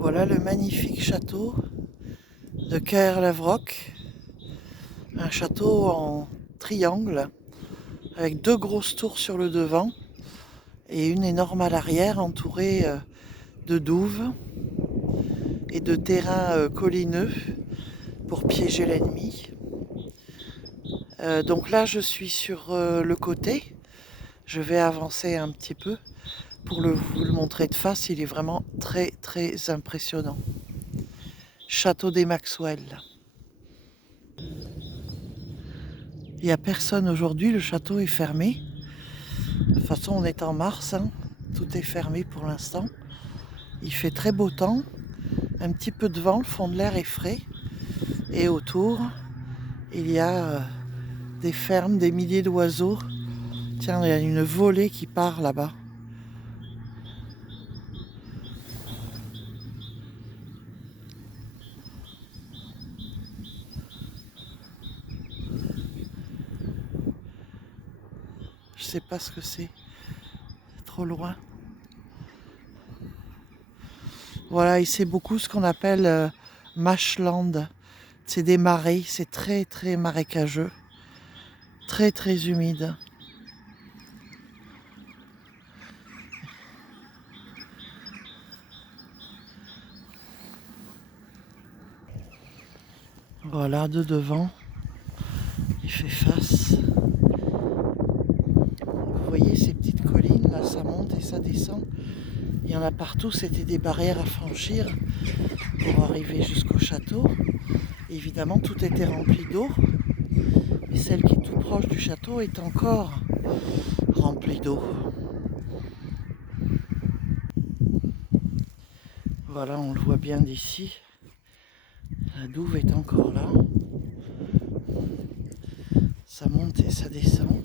Voilà le magnifique château de Caër-Lavrock, un château en triangle avec deux grosses tours sur le devant et une énorme à l'arrière entourée de douves et de terrains collineux pour piéger l'ennemi. Donc là je suis sur le côté, je vais avancer un petit peu pour vous le montrer de face, il est vraiment très très impressionnant. Château des Maxwell. Il n'y a personne aujourd'hui, le château est fermé. De toute façon, on est en mars, hein. Tout est fermé pour l'instant. Il fait très beau temps, un petit peu de vent, le fond de l'air est frais. Et autour, il y a des fermes, des milliers d'oiseaux. Tiens, il y a une volée qui part là-bas. Je sais pas ce que c'est. Trop loin. Voilà, et c'est beaucoup ce qu'on appelle marshland. C'est des marais, c'est très très marécageux. Très très humide. Voilà, de devant, il fait face. Vous voyez ces petites collines, là, ça monte et ça descend. Il y en a partout, c'était des barrières à franchir pour arriver jusqu'au château. Évidemment, tout était rempli d'eau, mais celle qui est tout proche du château est encore remplie d'eau. Voilà, on le voit bien d'ici. La douve est encore là. Ça monte et ça descend.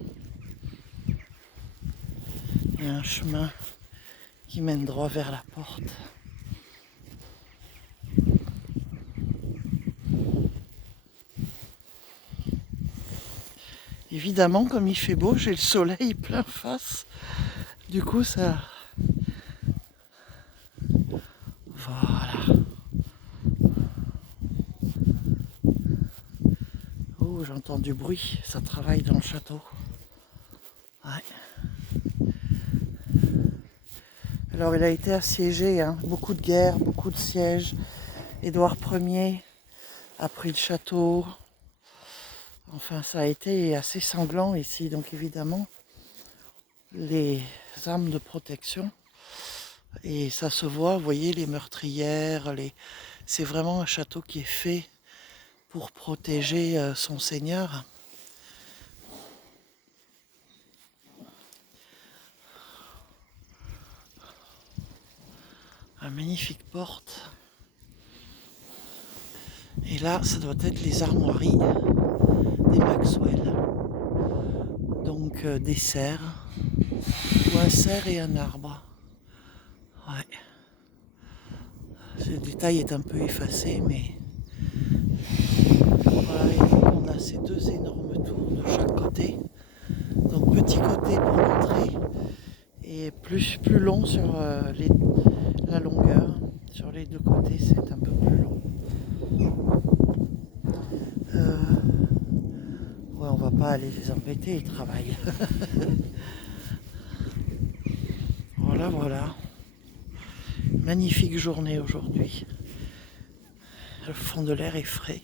Il y a un chemin qui mène droit vers la porte. Évidemment, comme il fait beau, j'ai le soleil plein face. Du coup, ça... Voilà. Oh, j'entends du bruit. Ça travaille dans le château. Ouais. Alors, il a été assiégé, hein. Beaucoup de guerres, beaucoup de sièges. Édouard Ier a pris le château. Enfin, ça a été assez sanglant ici. Donc, évidemment, les armes de protection. Et ça se voit, vous voyez, les meurtrières. C'est vraiment un château qui est fait pour protéger son seigneur. Une magnifique porte. Et là, ça doit être les armoiries des Maxwell. Donc des serres, ou un cerf et un arbre. Ouais. Ce détail est un peu effacé, mais voilà, et donc on a ces deux énormes tours de chaque côté. Donc petit côté pour l'entrée et plus long sur la longueur. Sur les deux côtés, c'est un peu plus long. Ouais, on va pas aller les embêter, ils travaillent. Voilà, voilà. Magnifique journée aujourd'hui. Le fond de l'air est frais.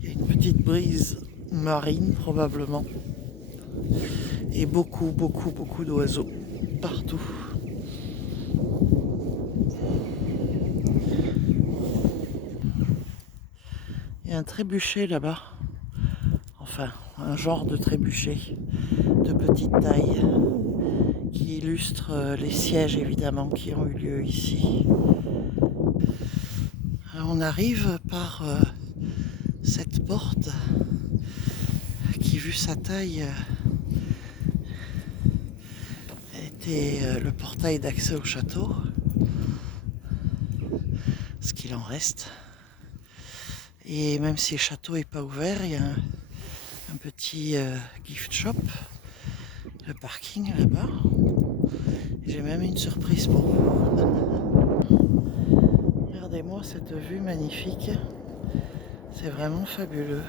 Il y a une petite brise marine probablement. Et beaucoup, beaucoup, beaucoup d'oiseaux partout. Il y a un trébuchet là-bas. Enfin, un genre de trébuchet de petite taille qui illustre les sièges évidemment qui ont eu lieu ici. Alors, on arrive par cette porte qui, vu sa taille, était le portail d'accès au château, ce qu'il en reste. Et même si le château n'est pas ouvert, il y a un petit gift shop, le parking là-bas. J'ai même une surprise pour vous. Regardez-moi cette vue magnifique. C'est vraiment fabuleux.